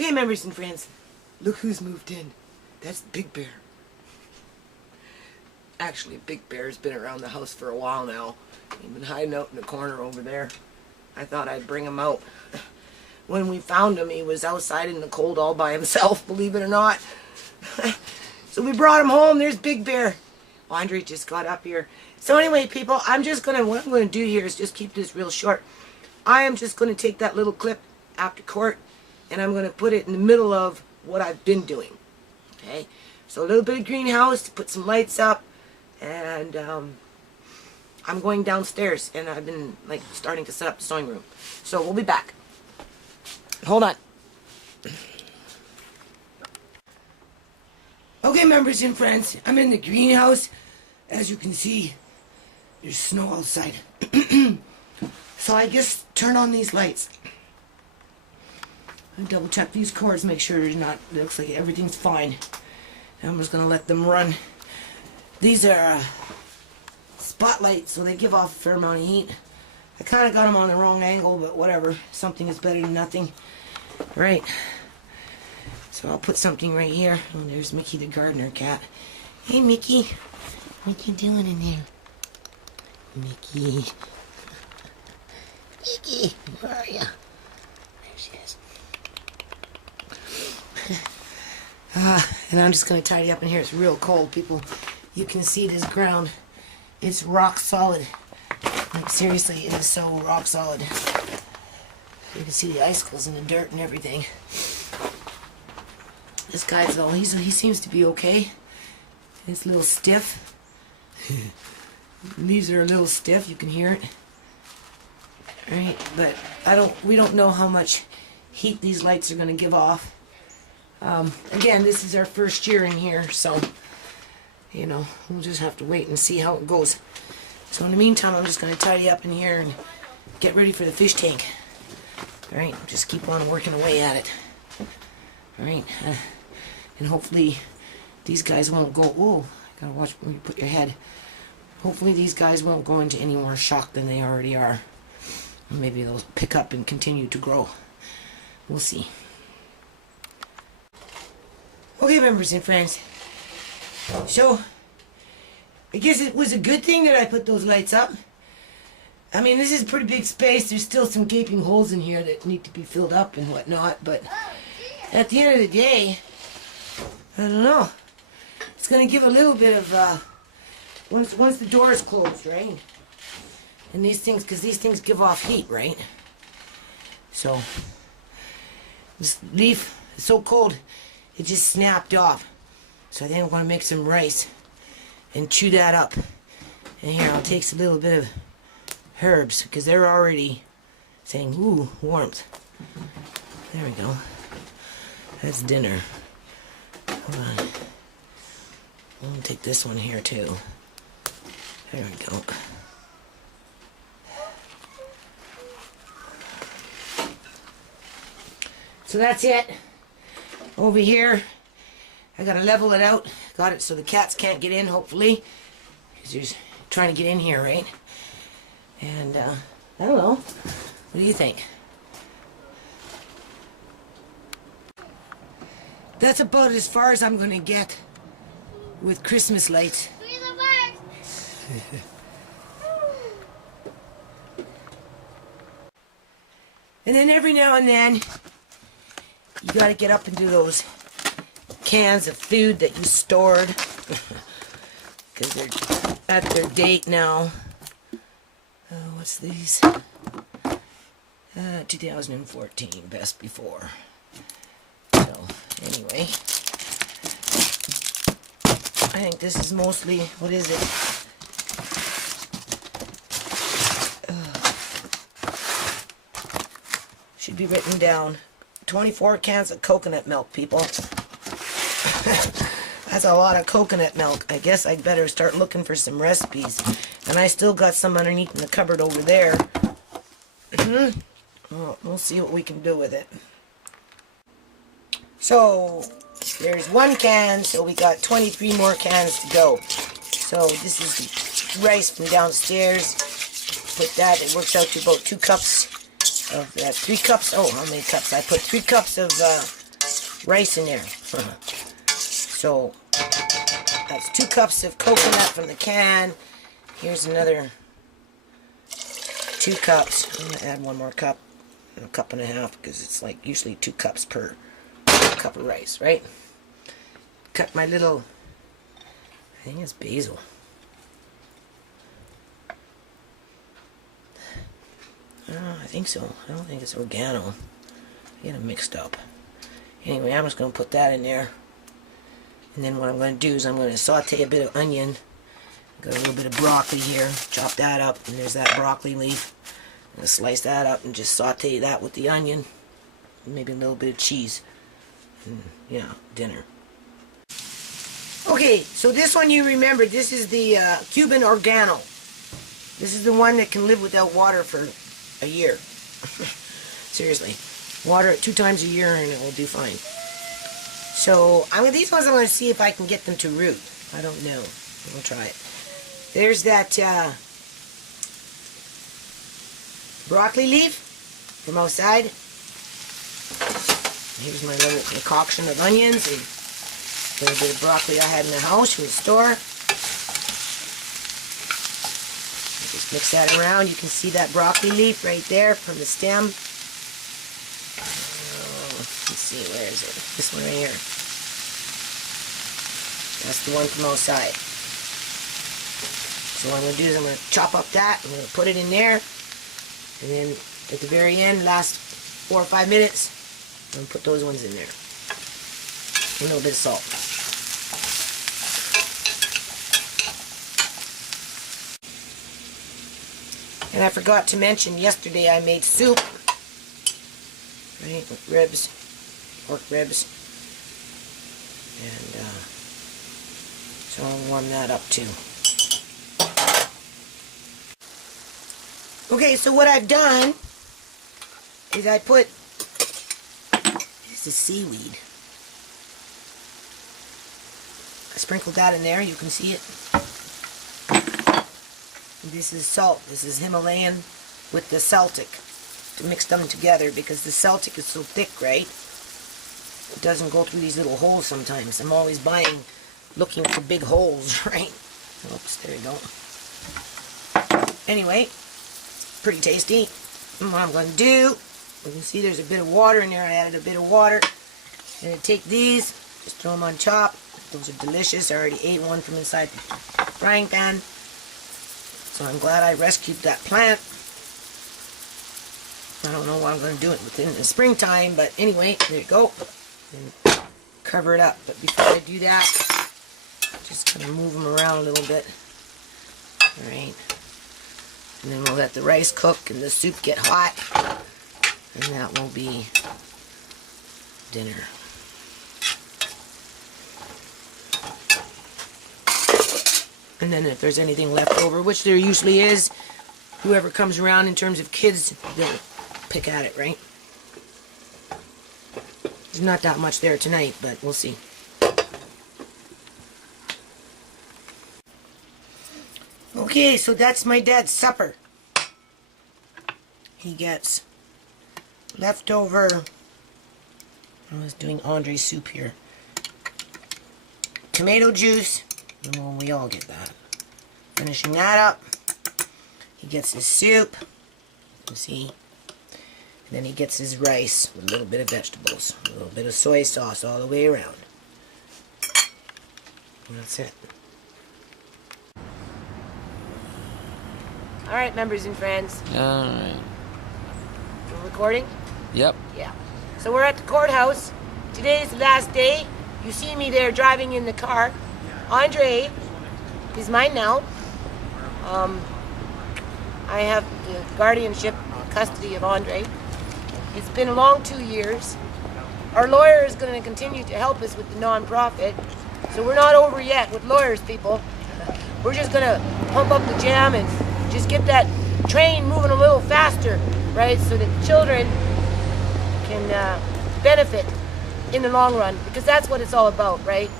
Okay, members and friends, look who's moved in. That's Big Bear. Actually, Big Bear's been around the house for a while now. He's been hiding out in the corner over there. I thought I'd bring him out. When we found him, he was outside in the cold all by himself, believe it or not. So we brought him home. There's Big Bear. Andre just got up here. So anyway, people, what I'm going to do here is just keep this real short. I am just going to take that little clip after court, and I'm going to put it in the middle of what I've been doing. Okay? So a little bit of greenhouse to put some lights up, and I'm going downstairs, and I've been like starting to set up the sewing room. So we'll be back. Hold on. Okay, members and friends, I'm in the greenhouse. As you can see, there's snow outside. So I just turn on these lights. I double check these cords, make sure there's not, it looks like everything's fine. And I'm just going to let them run. These are spotlights, so they give off a fair amount of heat. I kind of got them on the wrong angle, but whatever. Something is better than nothing. Right. So I'll put something right here. Oh, there's Mickey the gardener cat. Hey, Mickey. What you doing in there? Mickey. Mickey, where are you? There she is. And I'm just going to tidy up in here. It's real cold, people. You can see this ground. It's rock solid. Like, seriously, it is so rock solid. You can see the icicles in the dirt and everything. This guy's all, he seems to be okay. It's a little stiff. These are a little stiff, you can hear it. Alright, but we don't know how much heat these lights are going to give off. Again, this is our first year in here, so, you know, we'll just have to wait and see how it goes. So in the meantime, I'm just going to tidy up in here and get ready for the fish tank. Alright, just keep on working away at it. Alright, and hopefully these guys won't go, oh, I gotta watch when you put your head. Hopefully these guys won't go into any more shock than they already are. Maybe they'll pick up and continue to grow. We'll see. Okay, members and friends. So, I guess it was a good thing that I put those lights up. I mean, this is a pretty big space. There's still some gaping holes in here that need to be filled up and whatnot, but at the end of the day, I don't know. It's going to give a little bit of, once the door is closed, right? And these things, because these things give off heat, right? So, this leaf is so cold, it just snapped off. So I think I'm going to make some rice and chew that up. And here, I'll take a little bit of herbs, because they're already saying, ooh, warmth. There we go. That's dinner. Hold on. I'll take this one here, too. There we go. So that's it. Over here, I gotta level it out. Got it so the cats can't get in, hopefully. Because they're trying to get in here, right? And, I don't know. What do you think? That's about as far as I'm gonna get with Christmas lights. And then every now and then, you gotta get up and do those cans of food that you stored. Because they're at their date now. What's these? 2014, best before. So, anyway. I think this is mostly, what is it? Should be written down. 24 cans of coconut milk, people. That's a lot of coconut milk. I guess I'd better start looking for some recipes. And I still got some underneath in the cupboard over there. Well, we'll see what we can do with it. So, there's one can, so we got 23 more cans to go. So, this is the rice from downstairs. Put that, it works out to about 2 cups of 3 cups. Oh, how many cups? I put 3 cups of rice in there. So that's 2 cups of coconut from the can. Here's another 2 cups. I'm going to add 1 more cup, and 1.5 cups, because it's like usually 2 cups per cup of rice, right? Cut my little, I think it's basil. I think so. I don't think it's oregano. I get it mixed up. Anyway, I'm just going to put that in there. And then what I'm going to do is I'm going to saute a bit of onion. Got a little bit of broccoli here. Chop that up. And there's that broccoli leaf. I'm going to slice that up and just saute that with the onion. Maybe a little bit of cheese. And yeah, dinner. Okay, so this one you remember. This is the Cuban oregano. This is the one that can live without water for a year. Seriously. Water it 2 times a year and it will do fine. So, these ones I'm going to see if I can get them to root. I don't know. We'll try it. There's that broccoli leaf from outside. Here's my little concoction of onions and a little bit of broccoli I had in the house from the store. Just mix that around. You can see that broccoli leaf right there from the stem. Let's see, where is it? This one right here. That's the one from outside. So what I'm going to do is I'm going to chop up that. I'm going to put it in there. And then at the very end, last 4 or 5 minutes, I'm going to put those ones in there. A little bit of salt. And I forgot to mention, yesterday I made soup. Right, with ribs, pork ribs. And so I'll warm that up too. Okay, so what I've done is I put, this is seaweed. I sprinkled that in there, you can see it. And this is salt. This is Himalayan with the Celtic to mix them together because the Celtic is so thick, right? It doesn't go through these little holes sometimes. I'm always buying, looking for big holes, right? Oops, there you go. Anyway, pretty tasty. And what I'm going to do, you can see there's a bit of water in there. I added a bit of water. I'm going to take these, just throw them on top. Those are delicious. I already ate one from inside the frying pan. So I'm glad I rescued that plant. I don't know what I'm going to do it within the springtime, but anyway, there you go. And cover it up. But before I do that, just going to move them around a little bit. Alright. And then we'll let the rice cook and the soup get hot. And that will be dinner. And then if there's anything left over, which there usually is, whoever comes around in terms of kids, they'll pick at it, right? There's not that much there tonight, but we'll see. Okay, so that's my dad's supper. He gets leftover, I was doing Andre's soup here, tomato juice. Well, we all get that. Finishing that up, he gets his soup, you see, and then he gets his rice with a little bit of vegetables, a little bit of soy sauce all the way around. And that's it. Alright, members and friends. Alright. We're recording? Yep. Yeah. So we're at the courthouse. Today's the last day. You see me there driving in the car. Andre is mine now. I have the guardianship, custody of Andre. It's been a long 2 years. Our lawyer is going to continue to help us with the non-profit. So we're not over yet with lawyers, people. We're just going to pump up the jam and just get that train moving a little faster, right? So that children can benefit in the long run. Because that's what it's all about, right?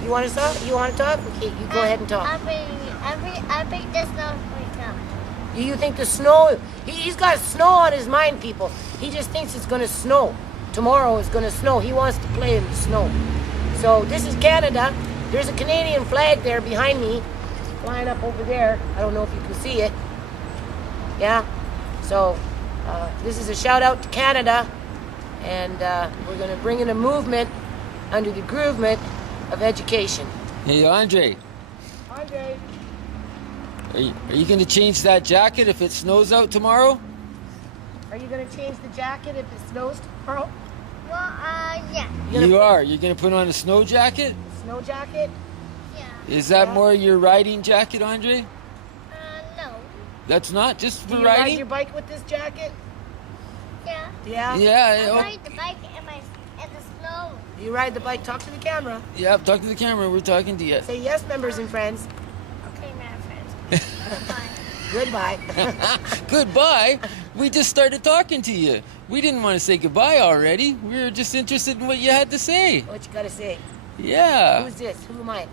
You want to talk? You want to talk? Okay, you go ahead and talk. I think the snow will come. You think the snow... He's got snow on his mind, people. He just thinks it's going to snow tomorrow is going to snow. He wants to play in the snow. So this is Canada. There's a Canadian flag there behind me. It's flying up over there. I don't know if you can see it. Yeah. So this is a shout out to Canada. And we're going to bring in a movement under the groovement of education. Hey, Andre. Andre. Are you going to change that jacket if it snows out tomorrow? Are you going to change the jacket if it snows tomorrow? Well, yeah. You are. You're going to put on a snow jacket? Snow jacket? Yeah. Is that Yeah. more your riding jacket, Andre? No. That's not just for Do you ride riding? your bike with this jacket? Yeah. Yeah. Yeah. I ride the bike in the snow. You ride the bike. Talk to the camera. Yeah, talk to the camera. We're talking to you. Say yes, members and friends. Okay, my friends. Goodbye. Goodbye. Goodbye. We just started talking to you. We didn't want to say goodbye already. We were just interested in what you had to say. What you gotta say? Yeah. Who's this? Who am I?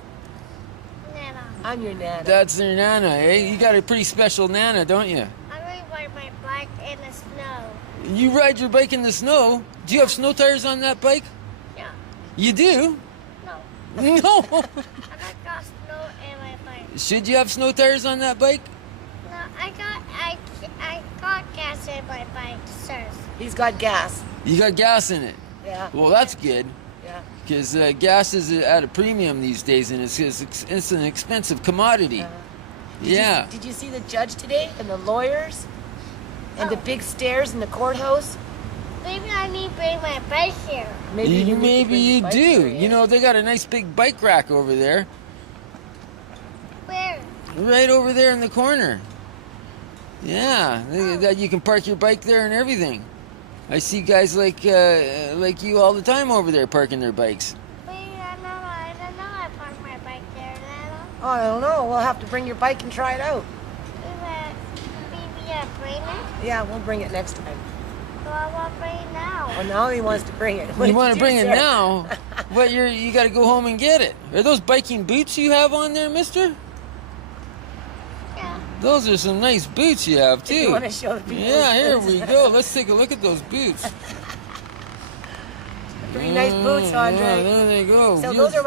Nana. I'm your nana. That's their nana, eh? You got a pretty special nana, don't you? I ride my bike in the snow. You ride your bike in the snow. Do you have snow tires on that bike? Yeah. You do? No. No. I got snow in my bike. Should you have snow tires on that bike? No, I got gas in my bike, sirs. He's got gas. You got gas in it. Yeah. Well, that's good. Yeah. Because gas is at a premium these days, and it's an expensive commodity. Yeah. Did you see the judge today and the lawyers and the big stairs in the courthouse? Maybe I need to bring my bike here. Maybe you need to Maybe bring you your bike do. here, yeah. You know, they got a nice big bike rack over there. Where? Right over there in the corner. Yeah, that you can park your bike there and everything. I see guys like you all the time over there parking their bikes. Wait, I don't know I parked my bike there, Nana. Oh, I don't know. We'll have to bring your bike and try it out. Maybe I bring it? Yeah, we'll bring it next time. So I want to bring it now. Well, now he wants to bring it. What You did want to do, bring it sir? now, but you got to go home and get it. Are those biking boots you have on there, mister? Yeah. Those are some nice boots you have, too. You want to show the people? Yeah, here we go. Let's take a look at those boots. Pretty nice boots, Andre. Yeah, there they go. So those are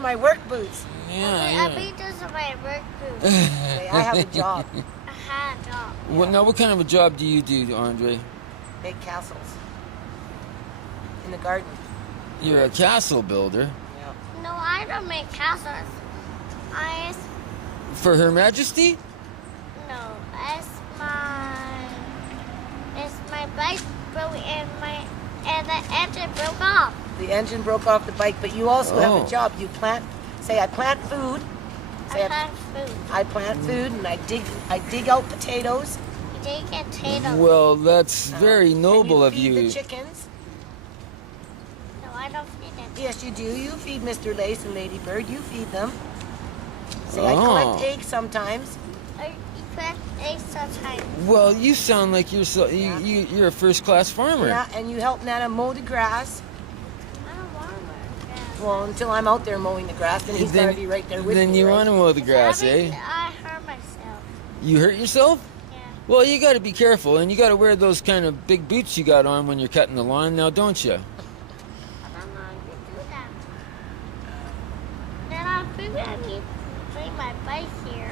my work boots. I Yeah, think those are my work boots. Okay, I have a job. I had a job. Now, what kind of a job do you do, Andre? Make castles in the garden. You're a castle builder. Yeah. No, I don't make castles. For Her Majesty? No, it's my bike broke and the engine broke off. The engine broke off the bike, but you also have Oh. a job. You plant. Say I plant food. Say I had food. I plant food and I dig out potatoes. You didn't get potatoes. Well, that's very and noble of feed you. the chickens. No, I don't feed them. Yes, you do. You feed Mr. Lace and Lady Bird. You feed them. Say I Oh. collect eggs sometimes. You collect eggs sometimes. Well, you sound like you're a first-class farmer. Yeah, and you help Nana mow the grass. I don't want to work. Well, until I'm out there mowing the grass, then he's got to be right there with Then me. you right? want to mow the grass, eh? I hurt myself. You hurt yourself? Yeah. Well, you got to be careful, and you got to wear those kind of big boots you got on when you're cutting the lawn, now, don't you? I don't know how to do that. Then I think I need to bring my bike here.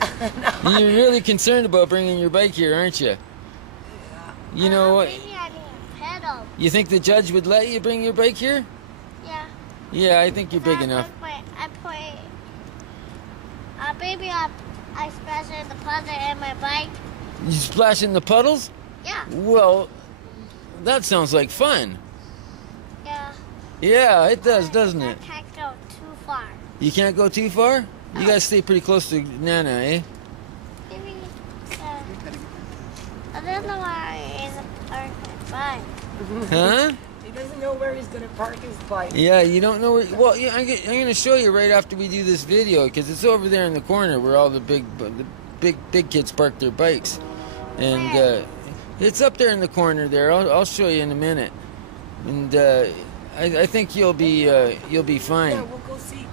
You're really concerned about bringing your bike here, aren't you? You know what? Maybe I need a pedal. You think the judge would let you bring your bike here? Yeah. Yeah, I think you're big enough. Maybe I splash in the puddle in my bike. You splash in the puddles? Yeah. Well, that sounds like fun. Yeah. Yeah, it does, doesn't it? I can't go too far. You can't go too far? You gotta stay pretty close to Nana, eh? Maybe. I don't know why it's a park my bike. Huh? He doesn't know where he's going to park his bike. Yeah, you don't know where. Well, yeah, I'm gonna show you right after we do this video because it's over there in the corner where all the big kids park their bikes, and it's up there in the corner there. I'll show you in a minute, and I think you'll be Yeah, fine. we'll go see.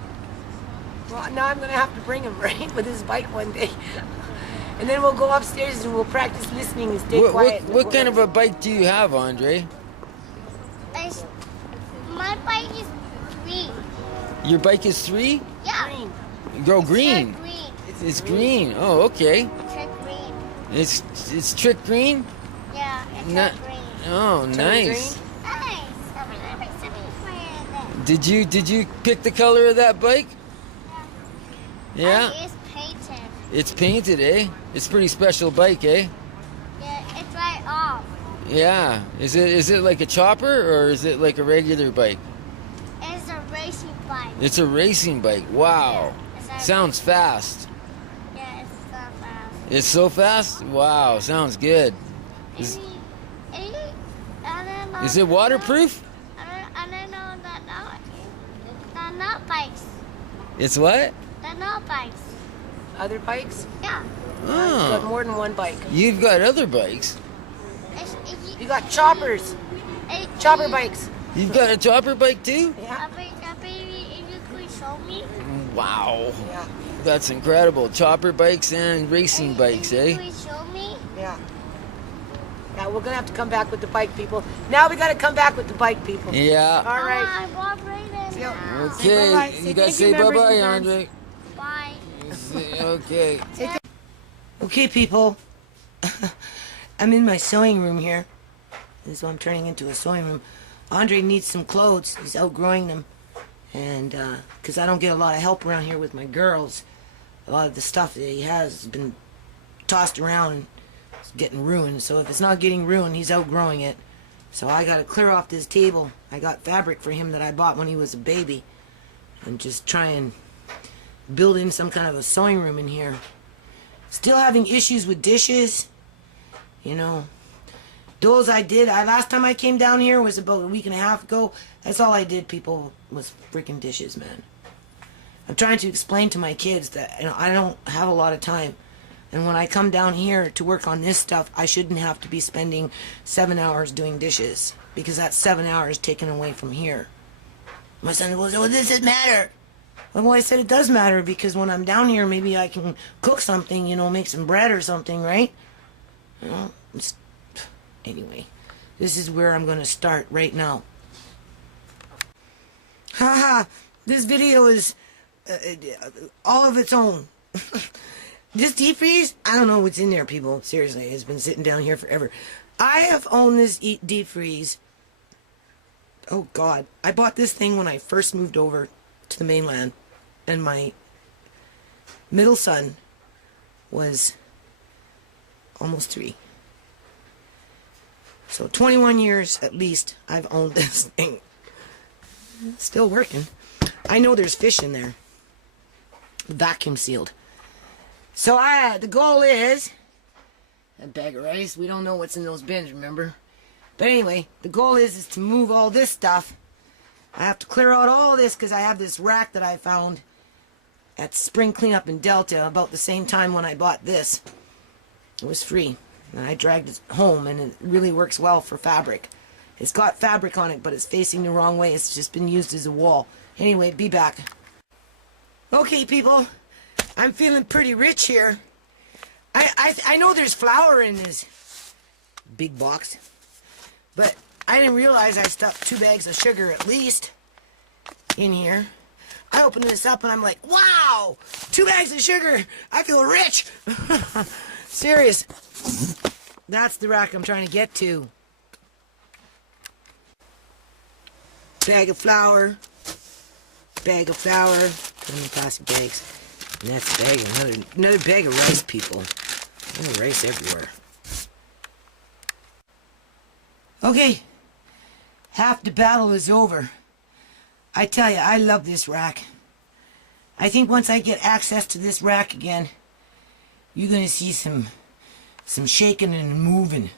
Well, now I'm going to have to bring him, right, with his bike one day. And then we'll go upstairs and we'll practice listening and stay quiet. What kind of a bike do you have, Andre? My bike is green. Your bike is 3? Yeah. Go green. It's green. It's green. Oh, okay. Trick green. It's trick green. Yeah, it's Na- trick green. Oh, nice. Nice. Did you pick the color of that bike? Yeah. It's painted. It's painted, eh? It's a pretty special bike, eh? Yeah, it's right off. Yeah. Is it like a chopper or is it like a regular bike? It's a racing bike. It's a racing bike. Wow. It's a Sounds fast. Yeah, it's so fast. It's so fast? Wow, sounds good. Is it waterproof? I don't know that they're not bikes. It's what? They're not bikes. Other bikes? Yeah. You've got Oh. more than one bike. You've got other bikes. You got choppers. Chopper bikes. You've got a chopper bike too? Yeah. Baby, if you could show me. Wow. Yeah. That's incredible. Chopper bikes and racing bikes, If eh? you could show me. Yeah. Yeah, we're gonna have to come back with the bike people. Now we gotta come back with the bike people. Yeah. All right. I bought Brayden now. Okay. bye-bye. You Say gotta thank say you, members bye-bye, and Andre. Bye. Okay. Okay, people. I'm in my sewing room here. This is what I'm turning into a sewing room. Andre needs some clothes. He's outgrowing them. And, because I don't get a lot of help around here with my girls. A lot of the stuff that he has been tossed around and it's getting ruined. So if it's not getting ruined, he's outgrowing it. So I gotta clear off this table. I got fabric for him that I bought when he was a baby. And just try and build in some kind of a sewing room in here. Still having issues with dishes. You know, those I did. Last time I came down here was about a week and a half ago. That's all I did, people, was freaking dishes, man. I'm trying to explain to my kids that, you know, I don't have a lot of time. And when I come down here to work on this stuff, I shouldn't have to be spending 7 hours doing dishes. Because that's 7 hours taken away from here. My son goes, well, does it matter? Well, I said it does matter because when I'm down here, maybe I can cook something, you know, make some bread or something, right? You know, anyway, this is where I'm going to start right now. Haha, this video is all of its own. This deep freeze, I don't know what's in there, people. Seriously, it's been sitting down here forever. I have owned this deep freeze. Oh, God. I bought this thing when I first moved over to the mainland. And my middle son was almost 3. So 21 years at least I've owned this thing. Still working. I know there's fish in there. Vacuum sealed. So the goal is a bag of rice. We don't know what's in those bins, remember? But anyway, the goal is to move all this stuff. I have to clear out all this because I have this rack that I found at spring cleanup in Delta about the same time when I bought this. It was free. And I dragged it home and it really works well for fabric. It's got fabric on it, but it's facing the wrong way. It's just been used as a wall. Anyway, be back. Okay, people. I'm feeling pretty rich here. I know there's flour in this big box. But I didn't realize I stuffed 2 bags of sugar at least in here. I opened this up and I'm like, wow! 2 bags of sugar! I feel rich! Serious. That's the rack I'm trying to get to. Bag of flour. Bag of flour. Put them in plastic bags. And that's a bag, another bag of rice, people. There's rice everywhere. Okay. Half the battle is over. I tell you, I love this rack. I think once I get access to this rack again, you're gonna see some shaking and moving.